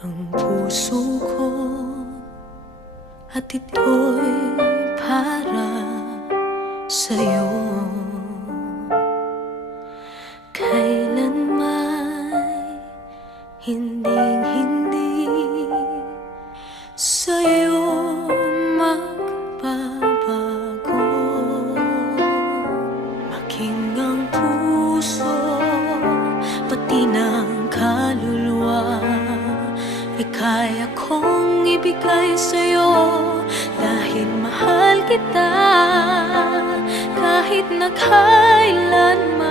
ang puso ko at ito'y para sa'yo. Kailanman hinding-hindi sa'yo magbabago. Maging ang puso pati ng kaluluwa ay kaya kong ibigay sa'yo, dahil mahal kita kahit na kailanman.